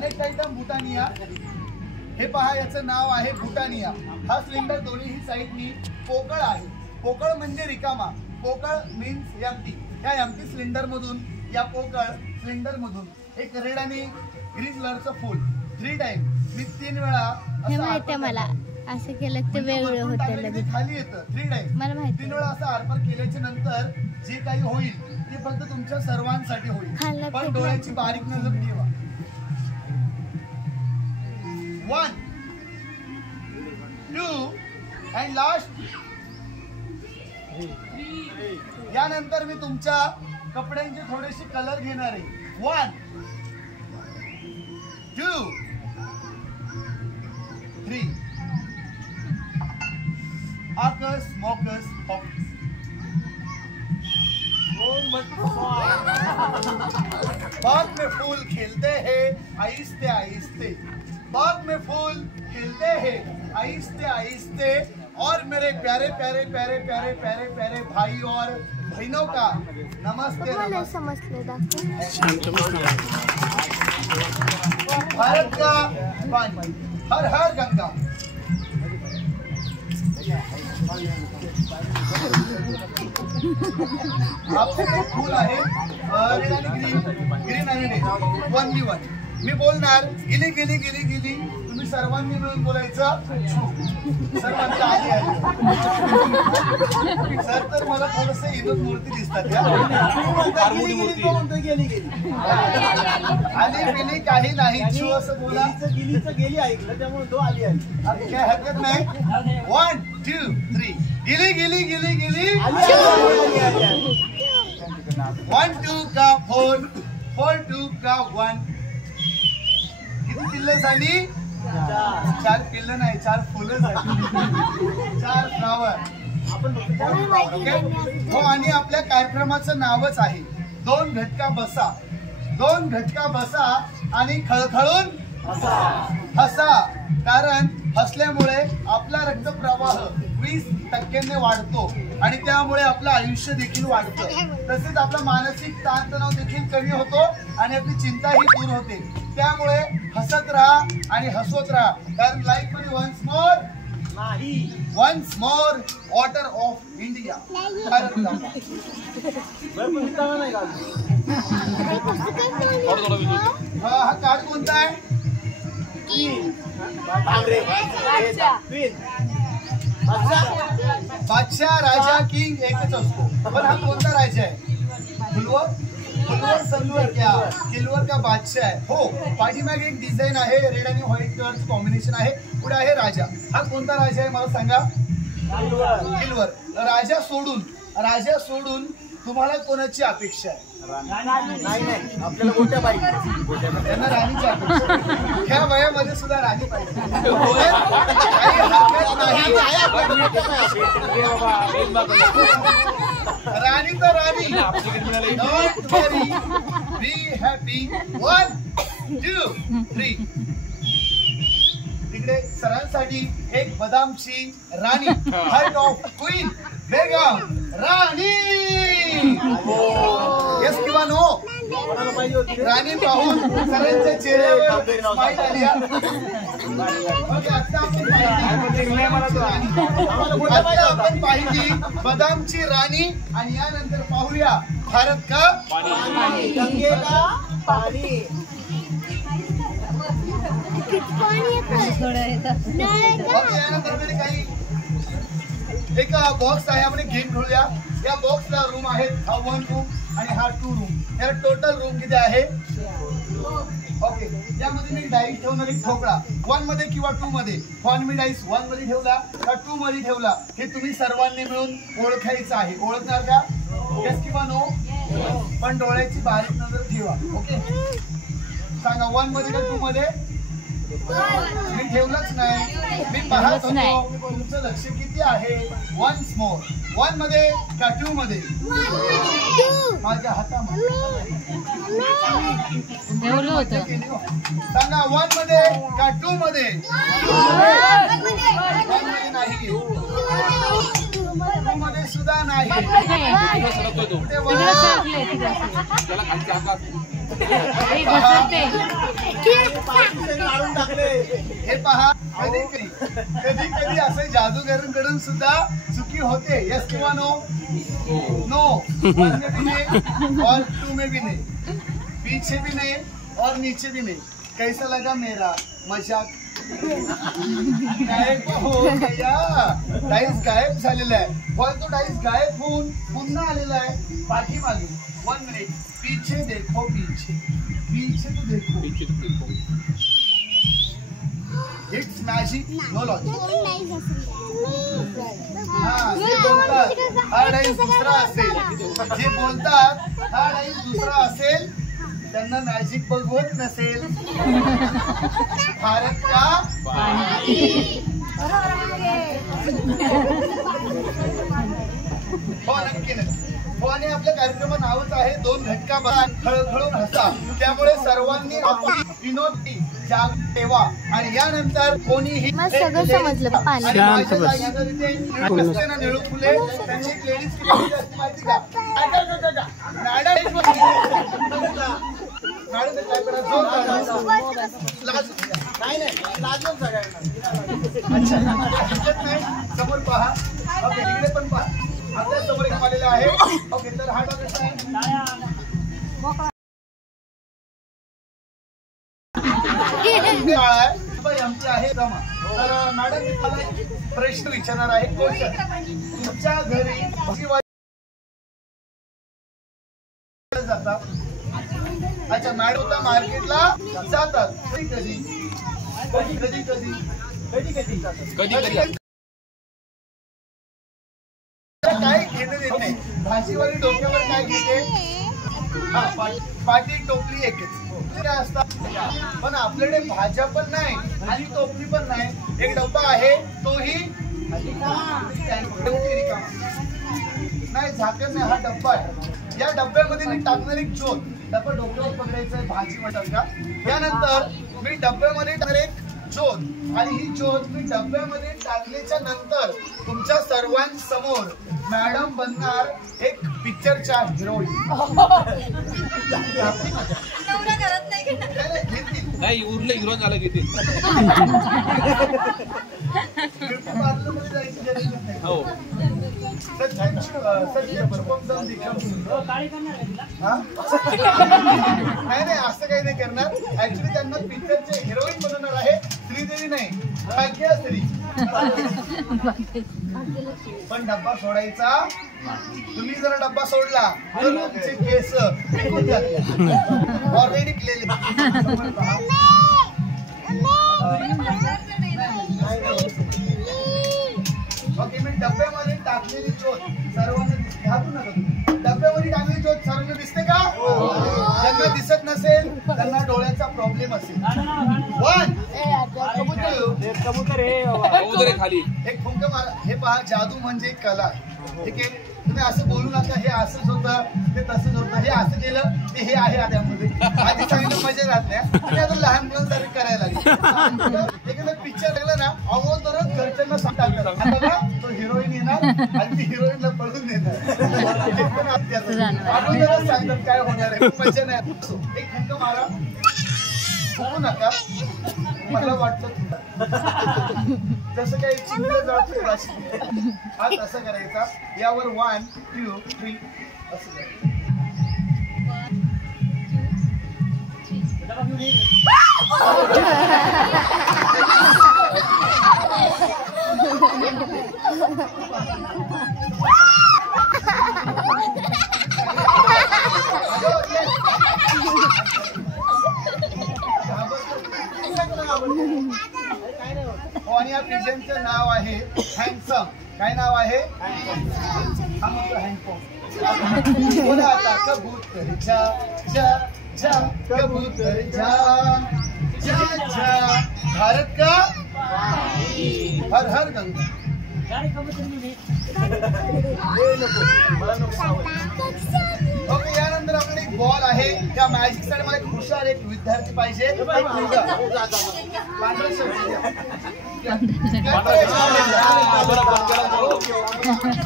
Next item भूटानिया. हे पहा, याचं नाव आहे भूटानिया. हा सिलेंडर दोन्ही साईडनी पोकळ आहे. पोकळ म्हणजे रिकामा. पोकळ मीन्स एम्प्टी. या एम्प्टी सिलेंडर मधून, या पोकळ सिलेंडर मधून एक रेड आणि ग्रीन कलरचं फूल 3 टाइम मी 3 वेळा हे माहिती आहे मला. असं केलं ते वेगळं होतं लगेच. खाली येतं 3 टाइम. मला माहिती. 3 वेळा असं आरपार केल्याच्या नंतर जे काही होईल ते फक्त तुमच्या सर्वांसाठी होईल. पण डोळ्याची बारीक नजर ठेवा. 1 2 अँड लास्ट 3. यानंतर मी तुमच्या कपड्यांचे थोडेसे कलर घेणार आहे. 1 2 3. आकस मॉकस पॉकस. बाग में फूल खिलते हैं आहिस्ते आहिस्ते. बाग में फूल खिलते हैं आहिस्ते आहिस्ते. और मेरे प्यारे प्यारे प्यारे प्यारे प्यारे प्यारे भाई और बहनों का नमस्ते. भारत का पानी, हर हर गंगा. आपले फूल आहे रेड आणि ग्रीन आणि रेड. 1v1 मी बोलणार. गिली गिली गिली गिली. तुम्ही सर्वांनी मिळून बोलायचं. सर्वांची आली आली. सर तर मला थोडस इथं मूर्ती दिसतात. आली गेली काही नाही. छू असं बोला. गेली ऐकलं त्यामुळे तो आली आली. काय हरकत नाही. 1 2 3. गिली गिली गिली गिली. 1 2 का 4 4 2 का 1. किती पिल्लं झाली? 4 पिल्लं नाही, 4 फुलं झाली. 4 फ्लावर. हो, आणि आपल्या कार्यक्रमाचं नावच आहे 2 घटका बसा. 2 घटका बसा आणि खळखळून हसा. कारण हसल्यामुळे आपला रक्तप्रवाह 20% वाढतो आणि त्यामुळे आपलं आयुष्य देखील वाढतं. तसेच आपला मानसिक ताणतणाव देखील कमी होतो आणि आपली चिंताही दूर होते. त्यामुळे हसत राहा आणि हसवत राहा. कारण लाईफ मध्ये once more water of India. हा कार्ड कोणता आहे? बादशाह राजा किंग एकच असतो. पण हा कोणता राजा आहे? फुलवर सनवर क्या किलवर का बादशाह आहे. हो, पाठीमागे एक डिझाईन आहे. रेड आणि व्हाईट कलरचं कॉम्बिनेशन आहे. पुढे आहे राजा. हा कोणता राजा आहे मला सांगा? किलवर. राजा सोडून तुम्हाला कोणाची अपेक्षा आहे? नाही आपल्याला मोठ्या पाहिजे. त्यांना राणीची अपेक्षा. ह्या वयामध्ये सुद्धा राणी पाहिजे. काही हरकत नाही. राणी तर राणी. Don't worry, be happy. 1 2 3. तिकडे सरांसाठी एक बदामची राणी. हार्ट ऑफ क्वीन बेगम राणी. येस किंवा नो? राणी पाहून सरांच्या चेहऱ्यावर स्माइल आली. आपण पाहिली बदामची राणी. आणि यानंतर पाहूया भारत का पाणी. गंगेला पाणी. यानंतर काही एक बॉक्स आहे. आपण गेम खेळूया. या बॉक्सला रूम आहेत. हा 1 रूम आणि हा 2 रूम. या टोटल रूम किती आहे? ओके. यामध्ये मी डाईस ठेवणार एक ठोकळा 1 मध्ये किंवा 2 मध्ये. फॉन मी डाईस 1 मध्ये ठेवला का 2 मध्ये ठेवला हे तुम्ही सर्वांनी मिळून ओळखायचं आहे. ओळखणार का? येस किंवा नो? पण डोळ्याची बारीक नजर ठेवा. ओके, सांगा 1 मध्ये का 2 मध्ये? मी ठेवलंच नाही. मी पाहत होतो तुमचं लक्ष किती आहे. 1 मोर. 1 मध्ये का 2 मध्ये? माझ्या हातामध्ये सांगा 1 मध्ये का 2 मध्ये? 1 मध्ये नाही. 2 मध्ये सुद्धा नाही. कुठे वर? हे पहा, कधी कधी असे जादूगरांकडून सुद्धा चुकी होते. यस किंवा नो? नो. वन में भी नहीं और टू में भी नहीं, पीछे भी नहीं और नीचे भी नाही. कैसा लगा मेरा मजाक? गायब हो गया. डाईस गायब झालेला आहे. पण तो डाईस गायब होऊन पुन्हा आलेला आहे पाठीमागे. 1 मिनिट. पीछे देखो, पीछे पीछे तो देखो. It's magic, no logic. जे बोलतात हा डाईस दुसरा असेल, जे बोलतात हा डाईस दुसरा असेल, त्यांना मॅजिक बघवत नसेल. भारत का हो, नक्की नक्की हो. आणि आपल्या कार्यक्रमात नावच आहे 2 घटका बघा खळखळून हसा. त्यामुळे सर्वांनी विनोदी जाग ठेवा. आणि यानंतर कोणीही सगळं समजलं. निळू फुले त्यांची एक लेडीज माहिती का? समोर पहा. ओके, इकडे पण पहा. आपल्या समोर एक आलेला आहे. ओके, तर हा डॉ कसा आहे? आमची आहे रमा. तर मॅडम मी मला प्रश्न विचारणार आहे. क्वेश्चन, तुमच्या घरी जातात? अच्छा, मॅडम आता मार्केटला जातात. कधी कधी कधी कधी कधी कधी कधी काय घेणं देत नाही. भाजीवाली डोक्यावर काय घेते? पाटी टोपली एकच. काय असतात? पण आपल्याकडे भाज्या पण नाही आणि टोपली पण नाही. एक डब्बा आहे, तोही नाही, झाकण नाही. हा डब्बा आहे. या डब्यामध्ये मी टाकणार एक ज्योत. डब्बा डोक्यावर पकडायचं आहे भाजी म्हणतात का. त्यानंतर मी डब्यामध्ये टाकणार एक ज्योत आणि ही ज्योत मी डब्यामध्ये टाकल्याच्या नंतर तुमच्या सर्वांसमोर मॅडम बनणार एक पिक्चरच्या हिरोईन. नाही उरले हिरो झालं किती. हो नाही असं काही नाही करणार. ऍक्च्युली त्यांना पिक्चरचे हिरोईन बनवणार आहे. श्रीदेवी नाही, भाग्यश्री. पण डब्बा सोडायचा. तुम्ही जर डब्बा सोडला तर तुमचे केस फेकून जातील. ऑलरेडी केलेले. ओके, मी डब्यामध्ये टाकलेली ज्योत सर्वांना घालू नका. डब्यामध्ये टाकलेली ज्योत सर्वांना दिसते का? ज्यांना दिसत नसेल त्यांना डोळ्याचा प्रॉब्लेम असेल. 1 कबूतर खाली एक फुंक मारा. हे पहा, जादू म्हणजे कला. ठीक आहे, तुम्ही असं बोलू नका हे असंच होतं ते तसंच होतं, हे असं केलं ते हे आहे आधी सांगितलं मजा राहत नाही. आणि आता लहान मुलांसारखं करायला लागली. एखादा पिक्चर लागलं ना अगोदरच घरच्यांना सांगतात आता तो हिरोईन येणार आणि ती हिरोईनला पळून देणार. अगोदरच सांगतात काय होणार आहे. मजा नाही. एक फुंक मारा. बघू नका. मला वाटतं जसं काही चिंता जात हा तसं करायचा. यावर 1 2 3 असं करायचं. आणि या पिजनचं नाव आहे हँडसम. काय नाव आहे? बोला आता. कबूतर जा जा जा, कबूतर जा जा जा. भारत का हर हर गंगा. ओके, यानंतर आपल्याकडे एक बॉल आहे. त्या मॅजिक साठी मला एक हुशार एक विद्यार्थी पाहिजे. एक मुलगा पांढरा शर्ट.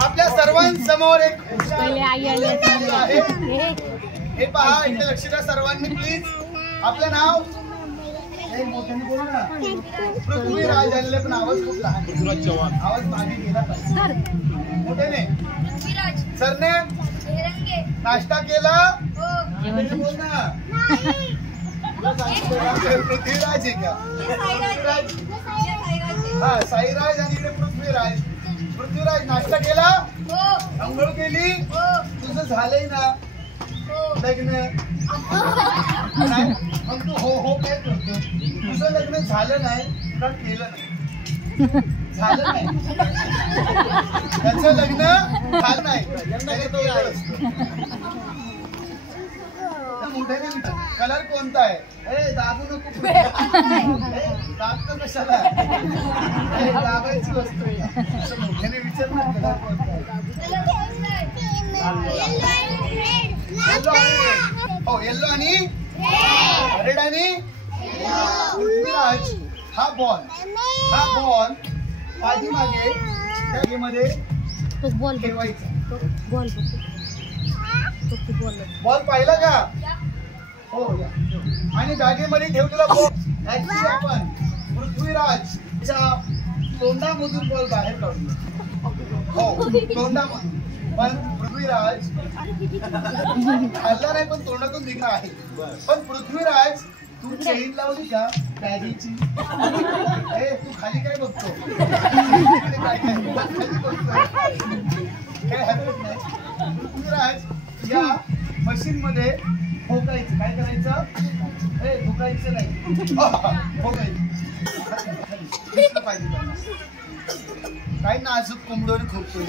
आपल्या सर्वांसमोर एक हुशार आहे. हे पहा, इथे लक्ष द्या सर्वांनी प्लीज. आपलं नाव मोठ्याने बोलू ना. पृथ्वीराज आलेले पण आवाज खूप लहान. पृथ्वीराज चव्हाण. आवाज मागे गेला पाहिजे मोठ्याने. सरने नाश्ता केला बोल ना. पृथ्वीराज आहे का? पृथ्वीराज. हा साईराज आणि इकडे पृथ्वीराज. पृथ्वीराज नाश्ता केला? अंघोळ केली? तुझं झालंय ना लग्न? मग तू हो हो काय करतो? तुझं लग्न झालं नाही का केलं नाही? झालं नाही. त्याचं लग्न झालं नाही. मोठ्याने कलर कोणता आहे? दाबू नको. दाबतो कशाला? दाबायची वस्तू आहे. मोठ्याने विचार ना कलर कोणता आहे? हो येल्लो आणि रेड आणि पृथ्वीराज. हा बॉल पाठीमागे जागेमध्ये ठेवायचा. बॉल पाहिला का? हो आणि जागेमध्ये ठेवलेला बॉल आपण पृथ्वीराजच्या तोंडामधून बॉल बाहेर काढूया. हो तोंडामधून. पण पृथ्वीराज हल्ला नाही पण तोंडातून निघणार आहे. पण पृथ्वीराज तू चेन लावली का बॅगीची? तू खाली काय बघतो? काय हरकत नाही. पृथ्वीराज या मशीन मध्ये ठोकायचं. काय करायचं? ठोकायचं नाही, ठोकायचं पाहिजे. काय नाजूक कोंबडोने खोकतोय.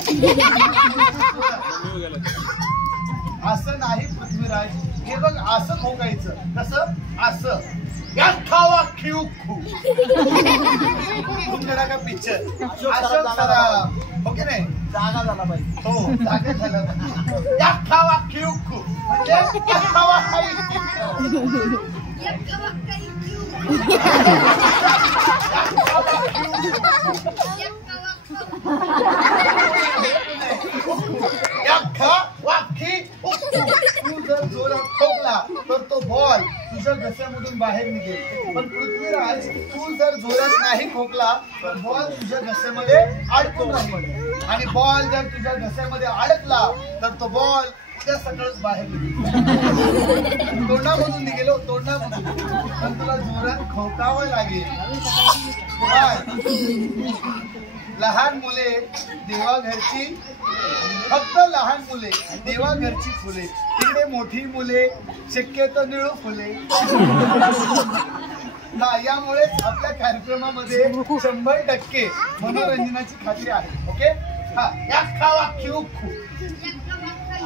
असं नाही पृथ्वीराज. हे बघ असं ठोकायचं. कसं? असं. या खावा खिऊ खू तुमच्याकडे का पिक्चर असं करा. हो की नाही? जागा झाला पाहिजे. हो जागा झाला पाहिजे. या खावा खिऊ खू म्हणजे या खावा खाई. तू जर जोरात ठोकला तर तो बॉल तुझ्या घशामधून बाहेर निघेल. पण पृथ्वीराज तू जर जोरात नाही ठोकला तर बॉल तुझ्या घशामध्ये अडकून राहील. आणि बॉल जर तुझ्या घशामध्ये अडकला तर तो बॉल उद्या सकाळच बाहेर निघेल. तोंडामधून निघेल. तोंडामधून. पण तुला जोरात खोकावं लागेल. लहान मुले देवाघरची, फक्त लहान मुले देवाघरची फुले. तिकडे मोठी मुले शक्यतो निळू फुले. यामुळेच आपल्या कार्यक्रमामध्ये 100% मनोरंजनाची खात्री आहे. ओके. हा या खावा खिऊ खू.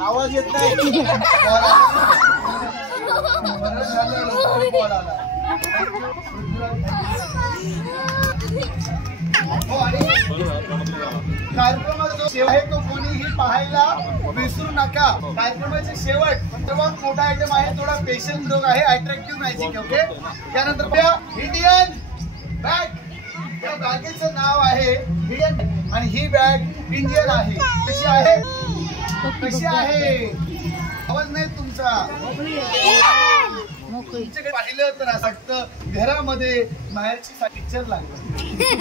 आवाज येत नाही. कार्यक्रमाचा जो शेवट आहे तो कोणीही पाहायला विसरू नका. कार्यक्रमाचे शेवट सर्वात मोठा आयटम आहे. थोडा पेशन्स लोक आहे. Attractive magic. ओके. त्यानंतर इंडियन बॅग. या बॅगेचं नाव आहे इंडियन आणि ही बॅग इंडियन आहे. कशी आहे? कशी आहे? आवाज नाही तुमचा. तुमच्याकडे पाहिलं तर असं वाटतं घरामध्ये बाहेरची पिक्चर लागलं.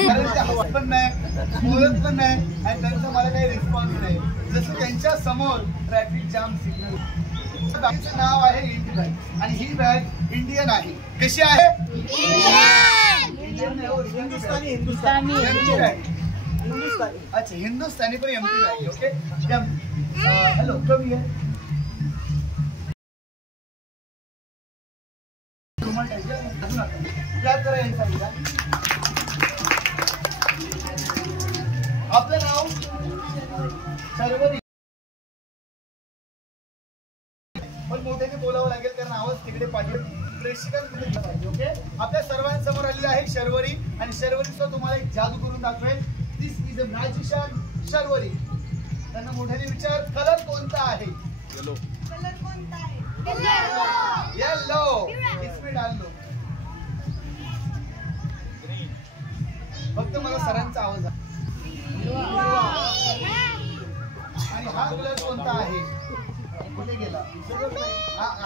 कारण ते हवं पण नाही, बोलत पण नाही आणि त्यांचा मला काही रिस्पॉन्स नाही. जसं त्यांच्या समोर ट्रॅफिक जाम सिग्नल. बॅगचं नाव आहे इंडियन बॅग आणि ही बॅग इंडियन आहे. कशी आहे? हिंदुस्थानी. हिंदुस्थानी बॅग. अच्छा हिंदुस्थानी पण एमटी बॅग. ओके. हॅलो कमी आहे. आपलं नाव शर्वरी. पण मोठ्याने बोलावं लागेल कारण आवाज तिकडे पाहिजे. प्रेक्षकांमध्ये पाहिजे. ओके. आपल्या सर्वांसमोर आलेली आहे शर्वरी आणि शर्वरीचा तुम्हाला एक जादू करून दाखवेल. दिस इज अ मॅजिशियन शर्वरी. त्यांना मोठ्याने विचार कलर कोणता आहे? येलो. कलर कोणता आहे? फक्त मला सरांचा आवाज आहे. आणि हा कलर कोणता आहे? कुठे गेला?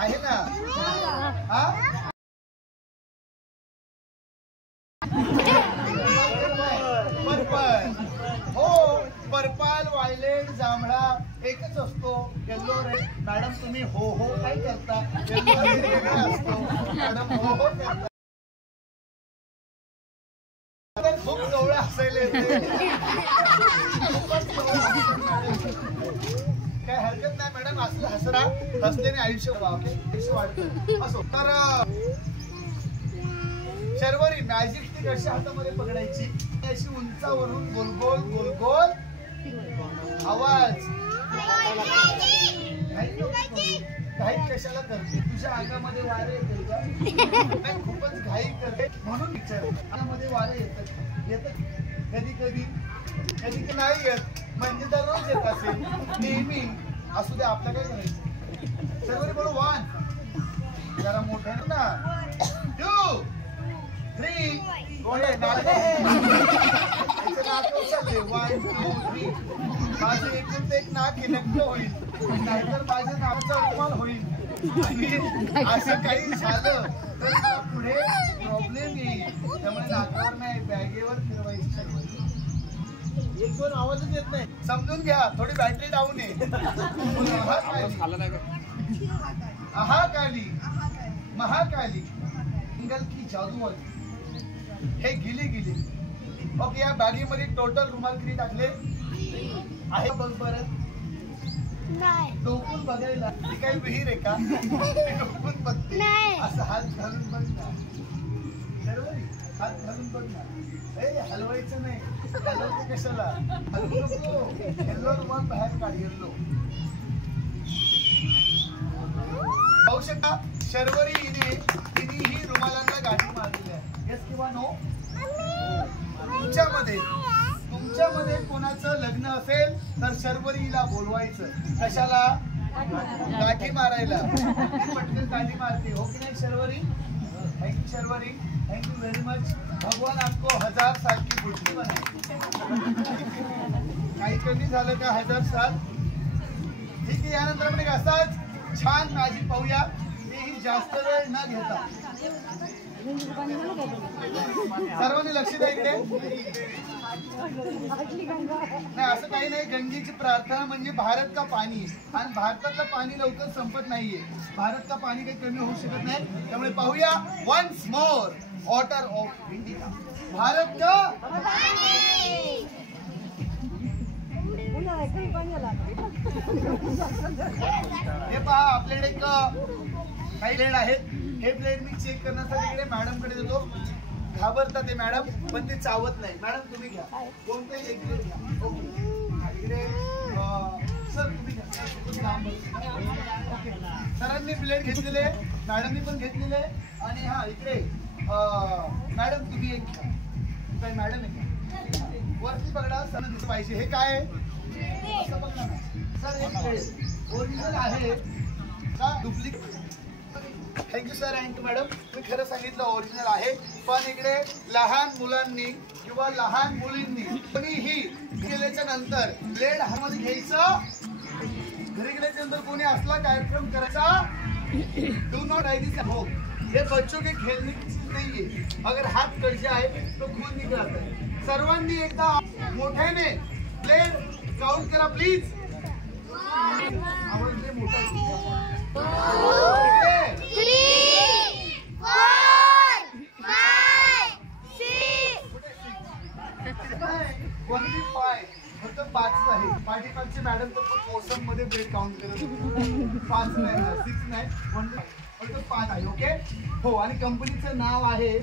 आहे ना हा पर्पल. हो पर्पल, वायलेट, जांभळा एकच असतो. Yellow red. मॅडम तुम्ही हो हो काय करता? येल्लो रेड वेगळा असतो. मॅडम हो हो करता. खूप जवळ हसायला येते. काय हरकत नाही मॅडम, असं हसरा. हसल्याने आयुष्य वाढतं. असो तर शर्वरी मॅजिक स्टिक अशी हातामध्ये पकडायची, अशी उंचावरून गोल गोल गोल गोल आवाज. घाई कशाला करते? तुझ्या अंगामध्ये वारे येते का? खूपच घाई करते म्हणून विचार. अंगामध्ये वारे येतात कधी कधी कधी नाही येत, म्हणजे दररोज येत असेल नेहमी. असू दे, आपलं काय करायचं. सर्व बोलू. 1 जरा मोठं ना. 2 3 1 2 3. माझं एकूण एक नाक नक्की होईल, नाहीतर माझ्या नाकाचा अपमान होईल. असं काही झालं तर पुढे प्रॉब्लेम येईल. त्यामुळे नाकावर नाही, बॅगेवर फिरवायची. एक दोन आवाजच येत नाही, समजून घ्या. थोडी बॅटरी डाऊन आहे. महाकाली महाकाली सिंगल की जादू आली. हे गिली गिली. ओके, या बॅगेमध्ये टोटल रुमाल किती टाकले आहे बघ बरं. डोकून बघायला ती काही विहीर आहे का? डोकून बघते. असं हात घालून बघ ना. हात घालून बघ ना. हलवायचं नाही. हलवायचं कशाला? हलवू नको. येल्लो रुमाल बाहेर काढ. येल्लो पाहू शकता. शर्वरी तिन्ही रुमालांना गाठी मारलेली आहे. येस किंवा नो? तुमच्यामध्ये कोणाचं लग्न असेल तर शर्वरीला बोलवायचं. कशाला? गाठी मारायला. पटकन गाठी मारते. हो की नाही Sharvari? Thank you Sharvari, thank you very much. भगवान आपको 1000 साल की बुद्धि बनाए. काही कमी झालं का 1000 साल? ठीक आहे. यानंतर आपण एक असाच छान मॅजिक पाहूया, तेही जास्त वेळ न घेता. सर्वांनी लक्ष द्या इकडे. नाही असं काही नाही. गंगेची प्रार्थना म्हणजे भारत का पाणी, आणि भारतातलं पाणी लवकर संपत नाहीये. भारत का पाणी काही कमी होऊ शकत नाही. त्यामुळे पाहूया once more water of India. भारत का हे पहा, आपल्याकडे एक काही प्लेट आहेत. हे प्लेट मी चेक करण्यासाठी इकडे मॅडम कडे देतो. घाबरतात ते मॅडम, पण ते चावत नाही. मॅडम तुम्ही घ्या, कोणताही एक प्लेट घ्या. ओके इकडे सर तुम्ही घ्या. ओके सरांनी प्लेट घेतलेले, मॅडमनी पण घेतलेले. आणि हा इकडे मॅडम तुम्ही एक घ्या. काय मॅडम आहे वरती पकडा. सर दिसलं पाहिजे. हे काय आहे? असं बघा ना सर. एक प्लेट ओरिजिनल आहे का duplicate? Thank you sir. Thank you madam, मी खरं सांगितलं ओरिजिनल आहे. पण इकडे लहान मुलांनी किंवा लहान मुलींनी कोणीही केल्याच्या नंतर ब्लेड हातामध्ये घ्यायचं. घरी गेल्याच्या नंतर कोणी असला कार्यक्रम करायचा. डू नॉट राइट दिस हो. ये बच्चों के खेलने की चीज नहीं है. अगर हाथ कट जाए तो खून निकल आता है. सर्वांनी एकदा मोठ्याने ब्लेड काउंट करा प्लीज. आवाज लय मोठा आहे. 5 फक्त 5 आहे. पाठीमागचे मॅडम तर मोसम मध्ये ब्लेड काउंट करत 5 नाही, 6 नाही, फक्त 5 आहे. ओके हो. आणि कंपनीचं नाव आहे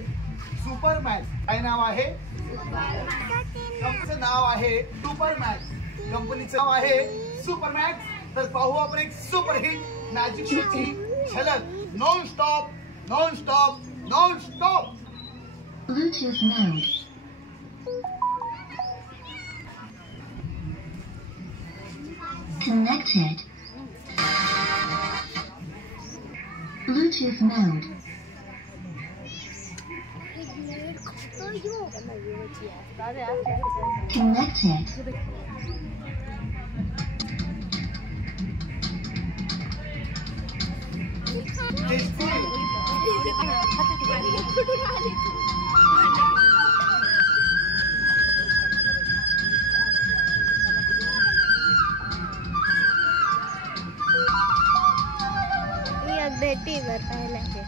सुपरमॅक्स. काय नाव आहे? कंपनीचं नाव आहे सुपरमॅक्स. कंपनीचं नाव आहे सुपरमॅक्स. तर पाहू आपण एक सुपरहिट मॅजिक शोची झलक. Non stop non stop non stop. Bluetooth mode. Connected. Bluetooth mode. Connected. मी अगदी टीव्हीवर पाहिला ते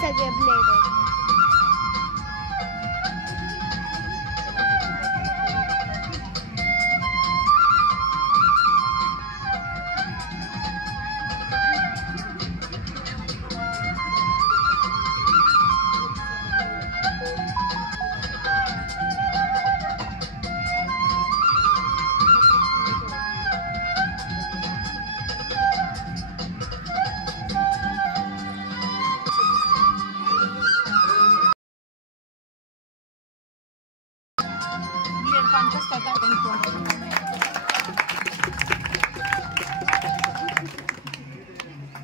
सगळे ब्लेड आहेत.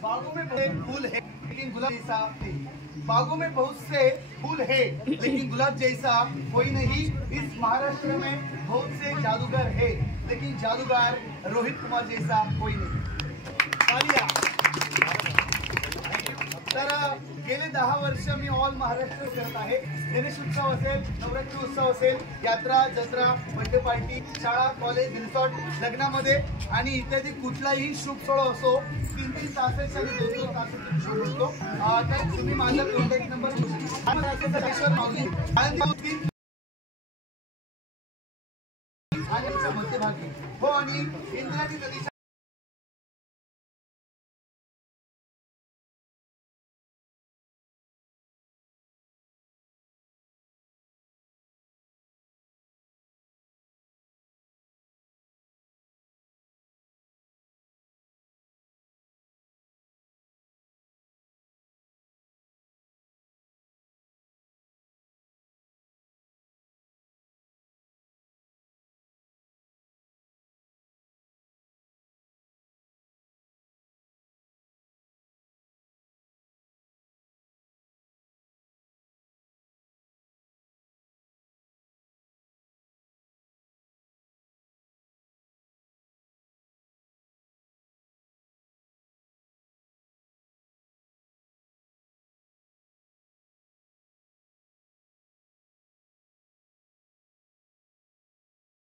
बागों में फूल है लेकिन गुलाब जैसा नहीं। बागों में बहुत से फूल है लेकिन गुलाब जैसा कोई नहीं। इस महाराष्ट्र में बहुत से जादूगर है लेकिन जादूगर रोहित कुमार जैसा कोई नहीं। तालिया। तर गेले 10 वर्ष मी ऑल महाराष्ट्र करत आहे। गणेश उत्सव असेल, नवरात्री उत्सव असेल, यात्रा जत्रा, बर्थडे पार्टी, शाळा कॉलेज रिसॉर्ट, लग्नामध्ये आणि इत्यादी कुठलाही शुभ सोहळा असो 3-3 तासाच्या आणि 2-2 तासाचा शुभ होतो। तर तुम्ही माझा कॉन्टॅक्ट नंबर मध्यभागी हो आणि इंद्रायणी नदीच्या